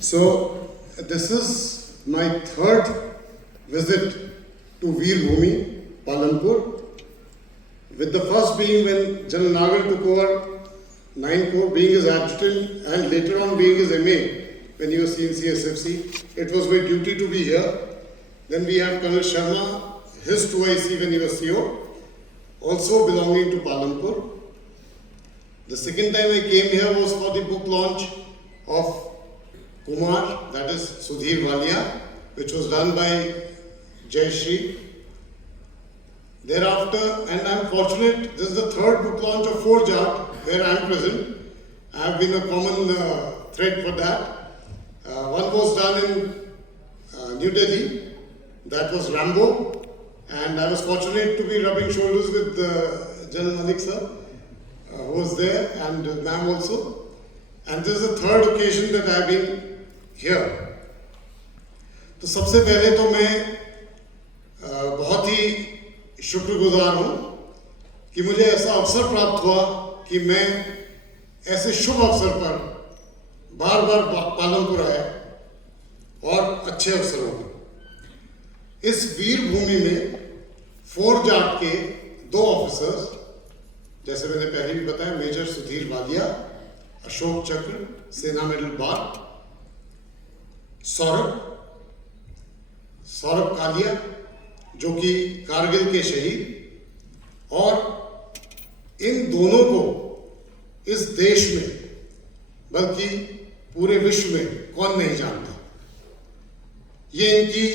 So this is my third visit to Veer Bhumi, Palampur, with the first being when General Nagar took over 9 Corps, being his adjutant, and later on being his MA when he was CNC SFC. It was my duty to be here. Then we have Colonel Sharma, his 2IC when he was CO, also belonging to Palampur. The second time I came here was for the book launch of Kumar, that is Sudhir Walia, which was done by Jayashree. Thereafter, and I am fortunate, this is the third book launch of Forge Art where I am present. I have been a common thread for that. One was done in New Delhi, that was Rambo, and I was fortunate to be rubbing shoulders with General Malik sir, who was there, and ma'am also. And this is the third occasion that I have been here. तो सबसे पहले तो मैं बहुत ही शुक्रगुजार हूँ कि मुझे ऐसा अवसर प्राप्त हुआ कि मैं ऐसे शुभ अवसर पर बार बार पालमपुर आया और अच्छे अवसरों पर। इस वीर भूमि में फोर्ज आर्ट के 2 ऑफिसर्स, जैसे मैंने पहले भी बताया, मेजर सुधीर वालिया, अशोक चक्र, सेना मेडल बार, सौरभ कालिया जो कि कारगिल के शहीद, और इन दोनों को इस देश में बल्कि पूरे विश्व में कौन नहीं जानता। ये इनकी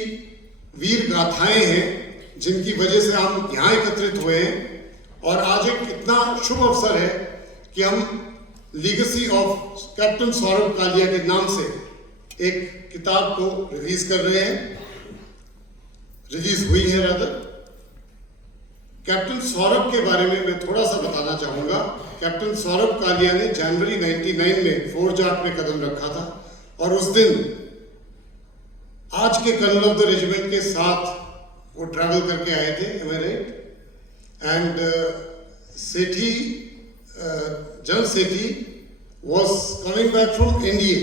वीर गाथाएं हैं जिनकी वजह से हम यहाँ एकत्रित हुए हैं, और आज एक इतना शुभ अवसर है कि हम legacy of captain Saurabh Kalia के नाम से एक किताब को रिलीज कर रहे हैं, रिलीज हुई है रादर। कैप्टन सौरभ के बारे में मैं थोड़ा सा बताना चाहूंगा। कैप्टन सौरभ कालिया ने जनवरी 99 में फोर्ज आर्ट में कदम रखा था, और उस दिन आज के कर्नल ऑफ द रेजिमेंट के साथ वो ट्रैवल करके आए थे, am I right? And Sethi, general Sethi was coming back from NDA.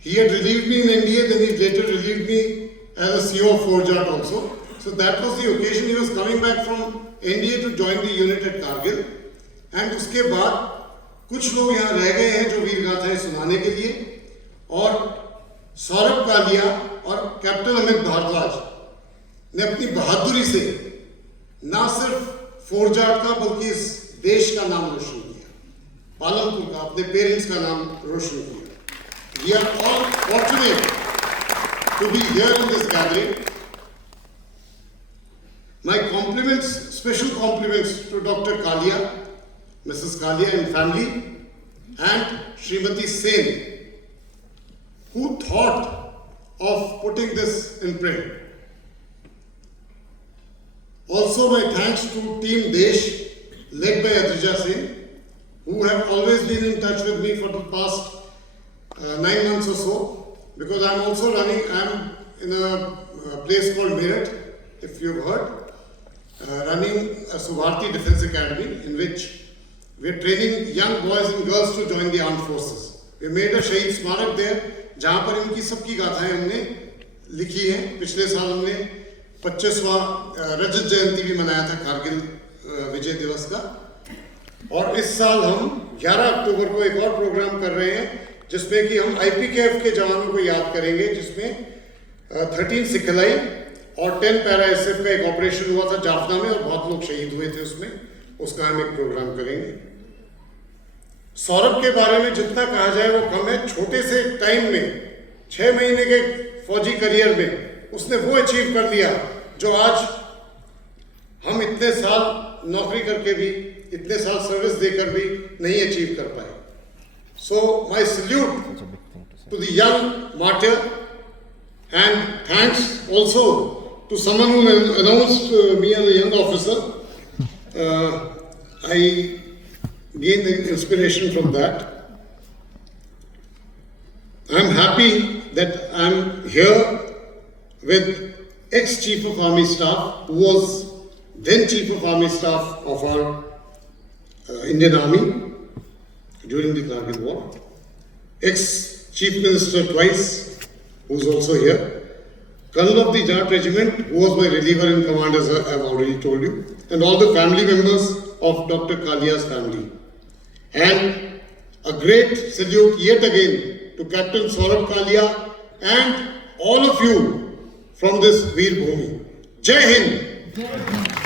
He had relieved me in NDA, then he later relieved me as a CO of Forge Art also. So that was the occasion. He was coming back from NDA to join the unit at Kargil. And उसके बाद कुछ लोग यहाँ रह गए हैं जो वीर गाथाएं सुनाने के लिए, और सौरभ कालिया और कैप्टन अमित भारद्वाज ने अपनी बहादुरी से ना सिर्फ फोर्ज आर्ट का बल्कि इस देश का नाम रोशन किया, पालमपुर का, अपने पेरेंट्स का नाम रोशन किया। We are all fortunate to be here in this gathering. My compliments, special compliments to Dr. Kalia, Mrs. Kalia and family, and Srimati Sen, who thought of putting this in print. Also my thanks to Team Desh, led by Adrija Sen, who have always been in touch with me for the past 9 months or so, because I'm also running, I'm in a place called Meerut, if you've heard, running a Subharti Defense Academy in which we're training young boys and girls to join the armed forces. We made a Shaheed Smarak there, जहाँ पर इनकी सबकी गाथाएं हमने लिखी हैं। पिछले साल हमने 25वां रजत जयंती भी मनाया था कारगिल विजय दिवस का, और इस साल हम 11 अक्टूबर को एक और प्रोग्राम कर रहे हैं जिसमें कि हम IPKF के जवानों को याद करेंगे, जिसमें 13 सिखलाई और 10 पैरा SF का एक ऑपरेशन हुआ था जाफना में और बहुत लोग शहीद हुए थे उसमें, उसका हम एक प्रोग्राम करेंगे। सौरभ के बारे में जितना कहा जाए वो कम है। छोटे से टाइम में 6 महीने के फौजी करियर में उसने वो अचीव कर लिया जो आज हम इतने साल नौकरी करके भी, इतने साल सर्विस देकर भी नहीं अचीव कर पाए। So my salute to the young martyr, and thanks also to someone who announced me as a young officer. I gained inspiration from that. I'm happy that I'm here with ex-Chief of Army Staff, who was then Chief of Army Staff of our Indian Army during the Kargil War, ex Chief Minister twice, who's also here, Colonel of the Jat Regiment, who was my reliever in command, as I have already told you, and all the family members of Dr. Kalia's family. And a great salute yet again to Captain Saurabh Kalia and all of you from this Veer Bhumi. Jai Hind!